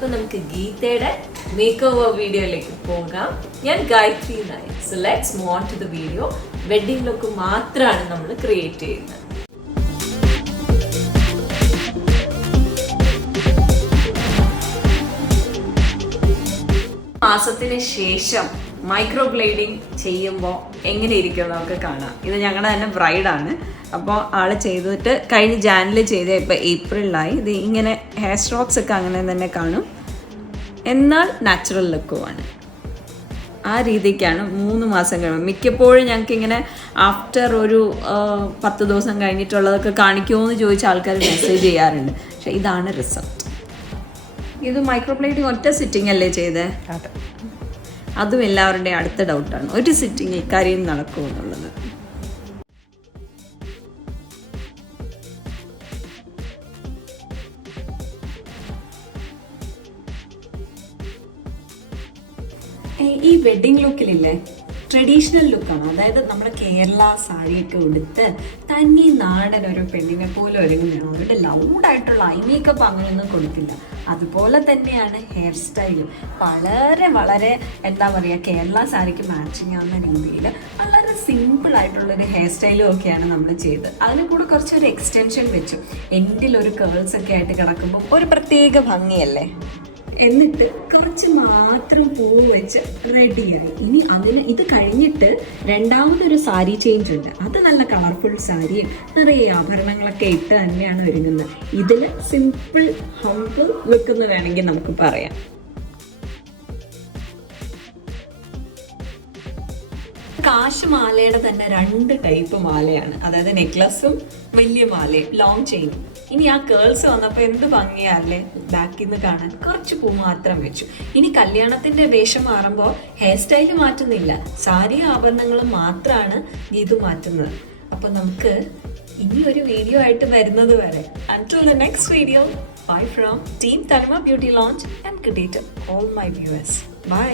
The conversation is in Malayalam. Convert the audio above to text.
അപ്പൊ നമുക്ക് ഗീതയുടെ മേക്ക് ഓവർ വീഡിയോയിലേക്ക് പോകാം. ഞാൻ Gayathri Nair. So let's move on to the video wedding look മാത്രമാണ് നമ്മൾ ക്രിയേറ്റ് ചെയ്യുന്നത്. മാസത്തിന് ശേഷം മൈക്രോ ബ്ലേഡിങ് ചെയ്യുമ്പോൾ എങ്ങനെ ഇരിക്കും നമുക്ക് കാണാം. ഇത് ഞങ്ങളുടെ തന്നെ ബ്രൈഡാണ് അപ്പോൾ ആൾ ചെയ്തിട്ട് കഴിഞ്ഞ ജാനിൽ ചെയ്ത ഇപ്പോൾ ഏപ്രിലായി. ഇത് ഇങ്ങനെ ഹെയർ സ്ട്രോക്സ് ഒക്കെ അങ്ങനെ തന്നെ കാണും. എന്നാൽ നാച്ചുറൽ ലുക്കുമാണ് ആ രീതിക്കാണ് മൂന്ന് മാസം കഴിയുമ്പോൾ മിക്കപ്പോഴും ഞങ്ങൾക്ക് ഇങ്ങനെ ആഫ്റ്റർ ഒരു പത്ത് ദിവസം കഴിഞ്ഞിട്ടുള്ളതൊക്കെ കാണിക്കുമോ എന്ന് ചോദിച്ച ആൾക്കാർ മെസ്സേജ് ചെയ്യാറുണ്ട്. പക്ഷേ ഇതാണ് റിസൾട്ട് ഇത് മൈക്രോപ്ലേറ്റിംഗ് ഒറ്റ സിറ്റിംഗ് അല്ലേ ചെയ്തേ? അതും എല്ലാവരുടെയും അടുത്ത ഡൗട്ടാണ് ഒരു സിറ്റിംഗ് കാര്യം നടക്കുമെന്നുള്ളത് ഈ വെഡിങ് ലുക്കിലില്ലേ ട്രഡീഷണൽ ലുക്കാണ് അതായത് നമ്മുടെ കേരള സാരിയൊക്കെ ഉടുത്ത് തനി നാടൻ ഒരു പെണ്ണിനെ പോലെ ഒരുങ്ങുകയാണ് അവരുടെ ലൗഡായിട്ടുള്ള ഐ മേക്കപ്പ് അങ്ങനെയൊന്നും കൊടുക്കില്ല. അതുപോലെ തന്നെയാണ് ഹെയർ സ്റ്റൈലും വളരെ വളരെ എന്താ പറയുക കേരള സാരിക്ക് മാച്ചിങ് ആവുന്ന രീതിയിൽ വളരെ സിമ്പിൾ ആയിട്ടുള്ളൊരു ഹെയർ സ്റ്റൈലും ഒക്കെയാണ് നമ്മൾ ചെയ്തത്. അതിന് കൂടെ കുറച്ചൊരു എക്സ്റ്റൻഷൻ വെച്ചു. എൻഡിൽ ഒരു കേൾസ് ഒക്കെ ആയിട്ട് കിടക്കുമ്പോൾ ഒരു പ്രത്യേക ഭംഗിയല്ലേ? എന്നിട്ട് കുറച്ച് മാത്രം പൂ വെച്ച് റെഡിയായി ഇനി അതിന് ഇത് കഴിഞ്ഞിട്ട് രണ്ടാമതൊരു സാരി ചേഞ്ച് ഉണ്ട്. അത് നല്ല കളർഫുൾ സാരിയും നിറയെ ആഭരണങ്ങളൊക്കെ ഇട്ട് തന്നെയാണ് ഒരുങ്ങുന്നത്. ഇതിൽ സിമ്പിൾ ഹംബിൾ ലുക്ക് എന്ന് വേണമെങ്കിൽ നമുക്ക് പറയാം. കാശ് മാലയുടെ തന്നെ രണ്ട് ടൈപ്പ് മാലയാണ്. അതായത് നെക്ലസും വലിയ മാലയും ലോങ് ചെയിനും ഇനി ആ കേൾസ് വന്നപ്പോൾ എന്ത് ഭംഗിയല്ലേ ബാക്കിൽ നിന്ന് കാണാൻ കുറച്ച് പൂ മാത്രം വെച്ചു. ഇനി കല്യാണത്തിന്റെ വേഷം മാറുമ്പോൾ ഹെയർ സ്റ്റൈൽ മാറ്റുന്നില്ല. സാരി ആഭരണങ്ങൾ മാത്രമാണ് ഗീതു മാറ്റുന്നത്. അപ്പൊ നമുക്ക് ഇനി ഒരു വീഡിയോ ആയിട്ട് വരുന്നത് വരെ. Until the next video bye from team Thanima beauty lounge and കിട്ടീറ്റ് all my viewers by